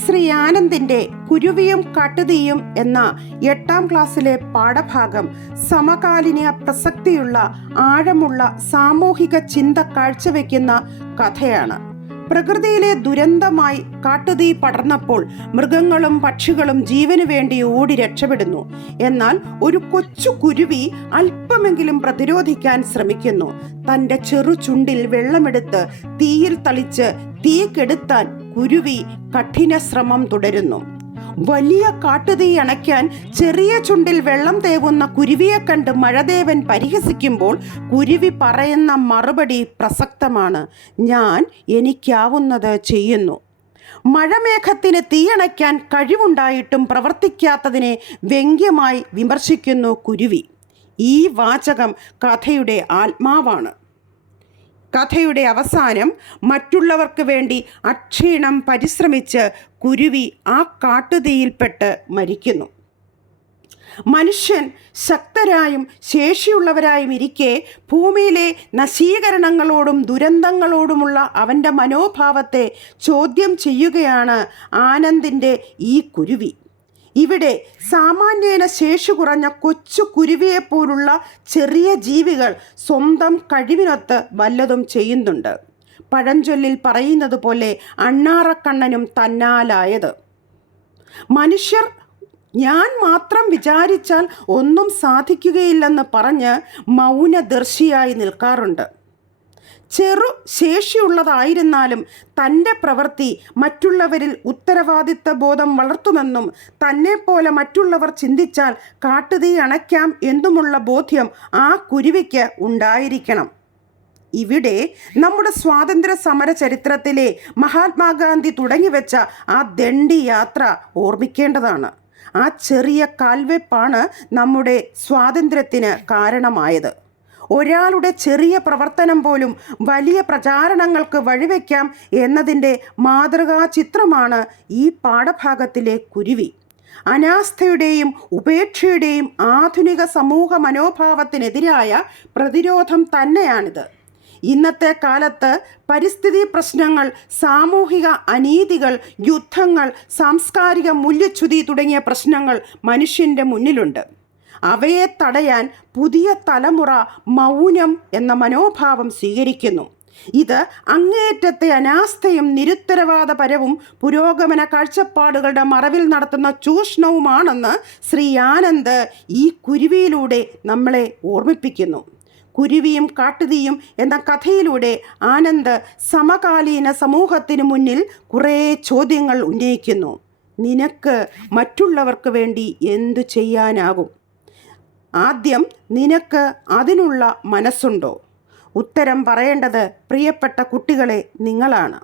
ശ്രീ ആനന്ദിൻ്റെ കുരുവിയും കാട്ടുതീയും എന്ന 8ാം ക്ലാസ്സിലെ പാഠഭാഗം സമകാലീന പ്രസക്തിയുള്ള ആഴമുള്ള സാമൂഹിക ചിന്ത കാഴ്ചവെക്കുന്ന കഥയാണ്. പ്രകൃതിയിലെ ദുരന്തമായി കാട്ടുതീ പടർന്നപ്പോൾ മൃഗങ്ങളും പക്ഷികളും ജീവനു വേണ്ടി ഓടി രക്ഷപ്പെടുന്നു. എന്നാൽ ഒരു കൊച്ചു കുരുവി അല്പമെങ്കിലും പ്രതിരോധിക്കാൻ ശ്രമിക്കുന്നു. തൻ്റെ ചെറു ചുണ്ടിൽ വെള്ളമെടുത്ത് തീയിൽ തളിച്ച് തീ കെടുത്താൻ കുരുവി കഠിന ശ്രമം തുടരുന്നു. വലിയ കാട്ടുതീ അണയ്ക്കാൻ ചെറിയ ചുണ്ടിൽ വെള്ളം തേവുന്ന കുരുവിയെ കണ്ട് മഴദേവൻ പരിഹസിക്കുമ്പോൾ കുരുവി പറയുന്ന മറുപടി പ്രസക്തമാണ്. ഞാൻ എനിക്കാവുന്നത് ചെയ്യുന്നു. മഴമേഘത്തിന് തീയണയ്ക്കാൻ കഴിവുണ്ടായിട്ടും പ്രവർത്തിക്കാത്തതിനെ വ്യംഗ്യമായി വിമർശിക്കുന്നു കുരുവി. ഈ വാചകം കഥയുടെ ആത്മാവാണ്. കഥയുടെ അവസാനം മറ്റുള്ളവർക്ക് വേണ്ടി അക്ഷീണം പരിശ്രമിച്ച് കുരുവി ആ കാട്ടുതീയിൽപ്പെട്ട് മരിക്കുന്നു. മനുഷ്യൻ ശക്തരായും ശേഷിയുള്ളവരായും ഇരിക്കെ ഭൂമിയിലെ നശീകരണങ്ങളോടും ദുരന്തങ്ങളോടുമുള്ള അവൻ്റെ മനോഭാവത്തെ ചോദ്യം ചെയ്യുകയാണ് ആനന്ദിൻ്റെ ഈ കുരുവി. ഇവിടെ സാമാന്യേന ശേഷി കുറഞ്ഞ കൊച്ചു കുരുവിയെപ്പോലുള്ള ചെറിയ ജീവികൾ സ്വന്തം കഴിവിനൊത്ത് വല്ലതും ചെയ്യുന്നുണ്ട്. പഴഞ്ചൊല്ലിൽ പറയുന്നത് പോലെ അണ്ണാറക്കണ്ണനും തന്നാലായത്. മനുഷ്യർ ഞാൻ മാത്രം വിചാരിച്ചാൽ ഒന്നും സാധിക്കുകയില്ലെന്ന് പറഞ്ഞ് മൗനദർശിയായി നിൽക്കാറുണ്ട്. ചെറു ശേഷിയുള്ളതായിരുന്നാലും തൻ്റെ പ്രവൃത്തി മറ്റുള്ളവരിൽ ഉത്തരവാദിത്ത ബോധം വളർത്തുമെന്നും തന്നെപ്പോലെ മറ്റുള്ളവർ ചിന്തിച്ചാൽ കാട്ടുതീ അണയ്ക്കാം എന്നുമുള്ള ബോധ്യം ആ കുരുവിക്ക് ഉണ്ടായിരിക്കണം. ഇവിടെ നമ്മുടെ സ്വാതന്ത്ര്യ സമര ചരിത്രത്തിലെ മഹാത്മാഗാന്ധി തുടങ്ങിവെച്ച ആ ദണ്ഡി യാത്ര ഓർമ്മിക്കേണ്ടതാണ്. ആ ചെറിയ കാൽവെപ്പാണ് നമ്മുടെ സ്വാതന്ത്ര്യത്തിന് കാരണമായത്. ഒരാളുടെ ചെറിയ പ്രവർത്തനം പോലും വലിയ പ്രചാരണങ്ങൾക്ക് വഴിവെക്കാം എന്നതിൻ്റെ മാതൃകാ ചിത്രമാണ് ഈ പാഠഭാഗത്തിലെ കുരുവി. അനാസ്ഥയുടെയും ഉപേക്ഷയുടെയും ആധുനിക സമൂഹ മനോഭാവത്തിനെതിരായ പ്രതിരോധം തന്നെയാണിത്. ഇന്നത്തെ കാലത്ത് പരിസ്ഥിതി പ്രശ്നങ്ങൾ, സാമൂഹിക അനീതികൾ, യുദ്ധങ്ങൾ, സാംസ്കാരിക മൂല്യച്യുതി തുടങ്ങിയ പ്രശ്നങ്ങൾ മനുഷ്യൻ്റെ മുന്നിലുണ്ട്. അവയെ തടയാൻ പുതിയ തലമുറ മൗനം എന്ന മനോഭാവം സ്വീകരിക്കുന്നു. ഇത് അങ്ങേയറ്റത്തെ അനാസ്ഥയും നിരുത്തരവാദപരവും പുരോഗമന കാഴ്ചപ്പാടുകളുടെ മറവിൽ നടത്തുന്ന ചൂഷണവുമാണെന്ന് ശ്രീ ആനന്ദ് ഈ കുരുവിയിലൂടെ നമ്മളെ ഓർമ്മിപ്പിക്കുന്നു. കുരുവിയും കാട്ടുതീയും എന്ന കഥയിലൂടെ ആനന്ദ് സമകാലീന സമൂഹത്തിന് മുന്നിൽ കുറേ ചോദ്യങ്ങൾ ഉന്നയിക്കുന്നു. നിനക്ക് മറ്റുള്ളവർക്ക് വേണ്ടി എന്തു ചെയ്യാനാകും? ആദ്യം നിനക്ക് അതിനുള്ള മനസ്സുണ്ടോ? ഉത്തരം പറയേണ്ടത് പ്രിയപ്പെട്ട കുട്ടികളെ നിങ്ങളാണ്.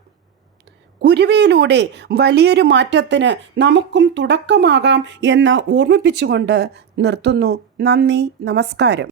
കുരുവിയിലൂടെ വലിയൊരു മാറ്റത്തിന് നമുക്കും തുടക്കമാകാം എന്ന് ഓർമ്മിപ്പിച്ചുകൊണ്ട് നിർത്തുന്നു. നന്ദി, നമസ്കാരം.